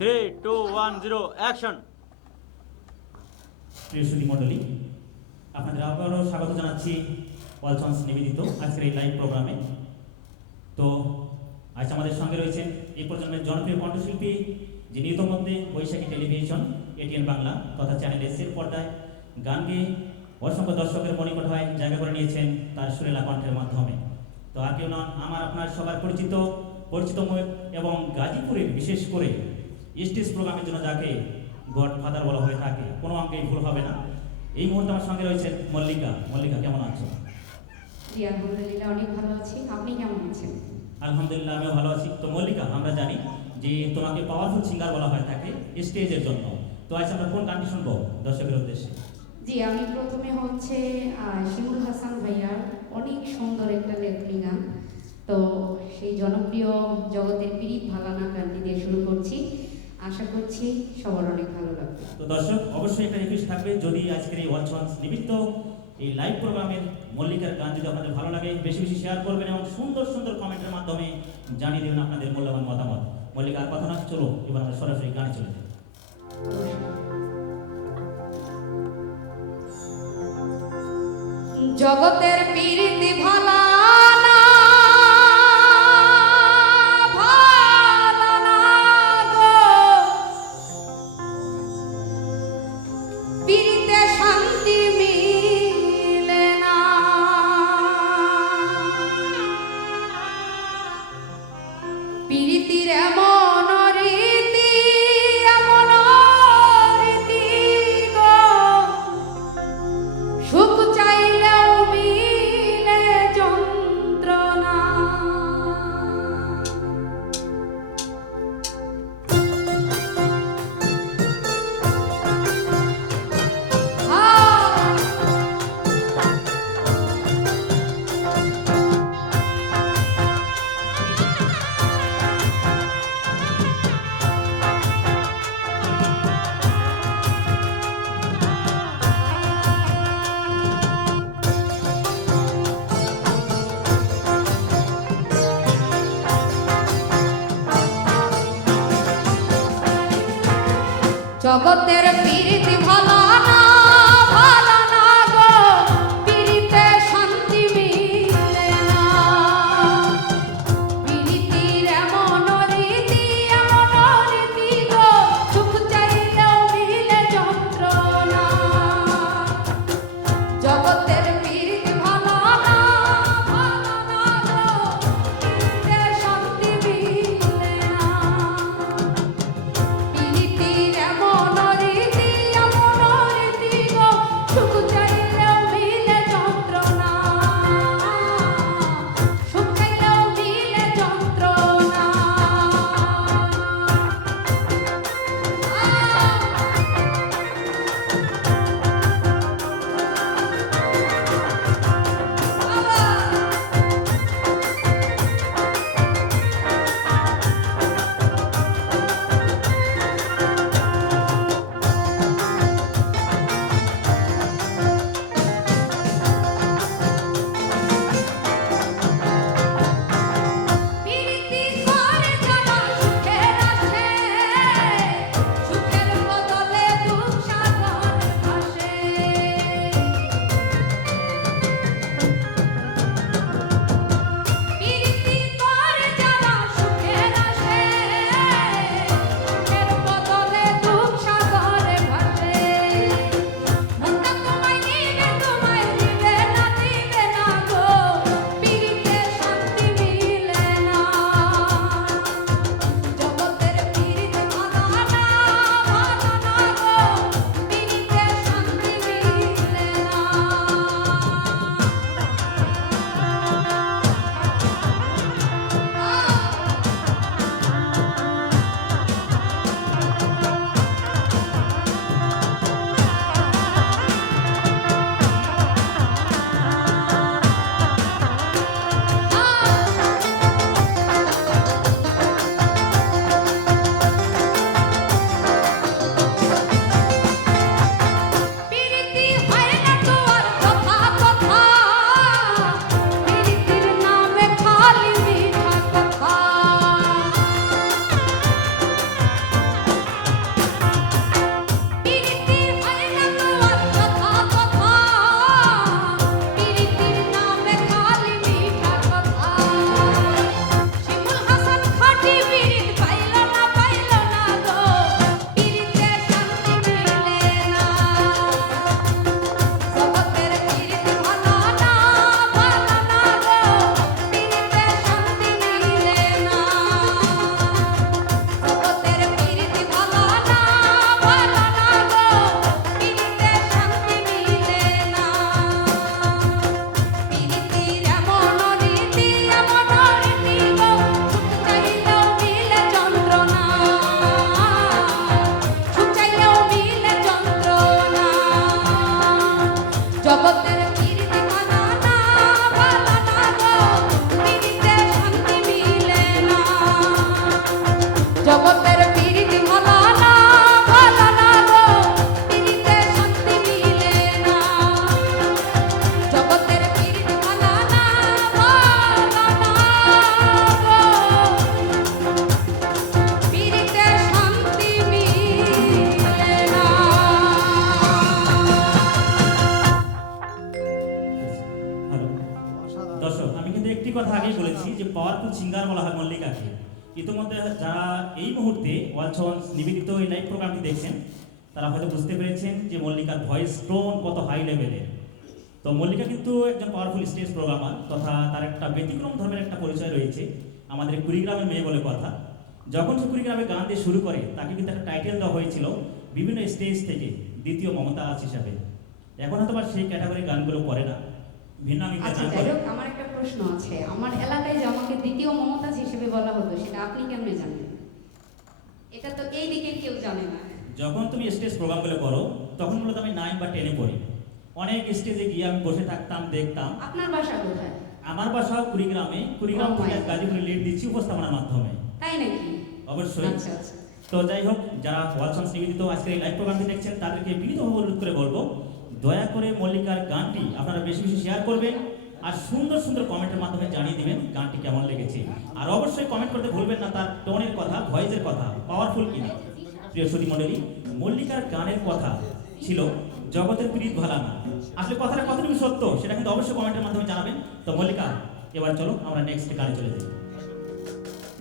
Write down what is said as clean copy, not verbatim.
3, 2, 1, 0, action. প্রিয় শ্রোতী মণ্ডলী, আপনাদের আবারও স্বাগত জানাচ্ছি ওয়ালসন্স নিবেদিত আজকের এই লাইভ প্রোগ্রামে। তো আজ আমাদের সঙ্গে রয়েছেন এই প্রজন্মের জনপ্রিয় কণ্ঠশিল্পী, যিনি ইতোমধ্যে বৈশাখী টেলিভিশন, এটিএন বাংলা তথা চ্যানেল এসের পর্দায় গান গেয়ে অসংখ্য দর্শকের মণিকোঠায় জায়গা করে নিয়েছেন তার সুরেলা কণ্ঠের মাধ্যমে। তো আর কেউ নন, আমার আপনার সবার পরিচিতময় এবং গাজীপুরের বিশেষ করে স্টেজ প্রোগ্রামের জন্য যাকে গড ফাদার বলা হয়ে থাকে, কোনো অঙ্কেই ভুল হবে না। এই মুহূর্তে আমার সঙ্গে রয়েছেন মল্লিকা। মল্লিকা, কেমন আছো? জি আলহামদুলিল্লাহ, অনেক ভালো আছি। আপনি কেমন আছেন? আলহামদুলিল্লাহ, আমিও ভালো আছি। তো মল্লিকা, আমরা জানি যে তোমাকে পাওয়ারফুল সিঙ্গার বলা হয়ে থাকে স্টেজের জন্য। তো আজ আমরা কোন গানটি শুনবো দর্শকের উদ্দেশ্যে? জি, আমি প্রথমে হচ্ছে শিমুল হাসান ভাইয়ার অনেক সুন্দর একটা লেখনি গান, তো সেই জনপ্রিয় জগতের পীড়িত ভালানা গানটি দিয়ে শুরু করছি। আশা করছি সবার অনেক ভালো লাগবে। তো দর্শক, অবশ্যই একটা রিকোয়েস্ট থাকবে, যদি আজকের এই ওয়ালসন্স নিমিত্ত এই লাইভ প্রোগ্রামের মল্লিকার গান যদি আপনাদের ভালো লাগে, বেশি বেশি শেয়ার করবেন এবং সুন্দর সুন্দর কমেন্টের মাধ্যমে জানিয়ে দেবেন আপনাদের মূল্যবান মতামত। মল্লিকা, আর কথা না, চলো এবার আমরা সরাসরি গানে চলে যাই। জগতের পীড়িতি ভালা পীড়িতির এমন রীতি গো, সুখ চাইলেও মিলে যন্ত্রণা। জগতের পীড়িতি ভালা না গো, পীড়িতে শান্তি মিলে না। পীড়িতির এমন রীতি গো, সুখ চাইলেও মিলে যন্ত্রণা। জগতের পীড়িতি ভালা না গো, পীড়িতে শান্তি মিলে না। পীড়িতির এমন রীতি পাওয়ারফুল সিঙ্গার বলা হয় মল্লিকাকে। ইতিমধ্যে যারা এই মুহূর্তে ওয়ালসন্স নিবেদিত এই লাইভ প্রোগ্রামটি দেখছেন তারা হয়তো বুঝতে পেরেছেন যে মল্লিকার ভয়েস টোন কত হাই লেভেলের। তো মল্লিকা কিন্তু একজন পাওয়ারফুল স্টেজ প্রোগ্রামার তথা তার একটা ব্যতিক্রম ধর্মের একটা পরিচয় রয়েছে, আমাদের কুড়িগ্রামের মেয়ে বলে কথা। যখন সে কুড়িগ্রামে গান দিয়ে শুরু করে তাকে কিন্তু একটা টাইটেল দেওয়া হয়েছিল বিভিন্ন স্টেজ থেকে দ্বিতীয় মমতাজ হিসাবে। এখন হয়তো বা সেই ক্যাটাগরি গানগুলো করে না, ভিন্ন আমি আচ্ছা গান যাই করে। হোক, আমার একটা প্রশ্ন আছে। আমার এলাকায় যে আমাকে দ্বিতীয় মমতাজ হিসেবে বলা হতো সেটা আপনি কেমনে জানেন? এটা তো এই দিকের কেউ জানে না। যখন তুমি স্টেজ প্রোগ্রামগুলো করো তখন মূলত আমি 9 বা 10-এ পড়ি। অনেক স্টেজে গিয়ে আমি বসে থাকতাম, দেখতাম। আপনার বাসা কোথায়? আমার বাসা কুড়িগ্রামে, কুড়িগ্রাম Oh my থেকে God. গাজীপুরে লিড দিচ্ছি উপস্থাপনার মাধ্যমে। তাই নাকি? অবশ্যই। আচ্ছা আচ্ছা। তো যাই হোক, যারা ওয়ালসন্স নিবেদিত আজকের এই লাইভ প্রোগ্রামটি দেখছেন তাদেরকে বিনীতভাবে অনুরোধ করে বলবো, দয়া করে মল্লিকার গানটি আপনারা বেশি বেশি শেয়ার করবেন আর সুন্দর সুন্দর কমেন্টের মাধ্যমে জানিয়ে দিবেন গানটি কেমন লেগেছে। আর অবশ্যই কমেন্ট করতে ভুলবেন না তার টোনের কথা, ভয়েসের কথা পাওয়ারফুল কিনা। প্রিয় শ্রোতী মণ্ডলী, মল্লিকার গানের কথা ছিল জগতের প্রীত ভালা না। আসলে কথাটা কতটুকু সত্য সেটা কিন্তু অবশ্যই কমেন্টের মাধ্যমে জানাবেন। তো মল্লিকা, এবার চলো আমরা নেক্সট গানে চলে যাই।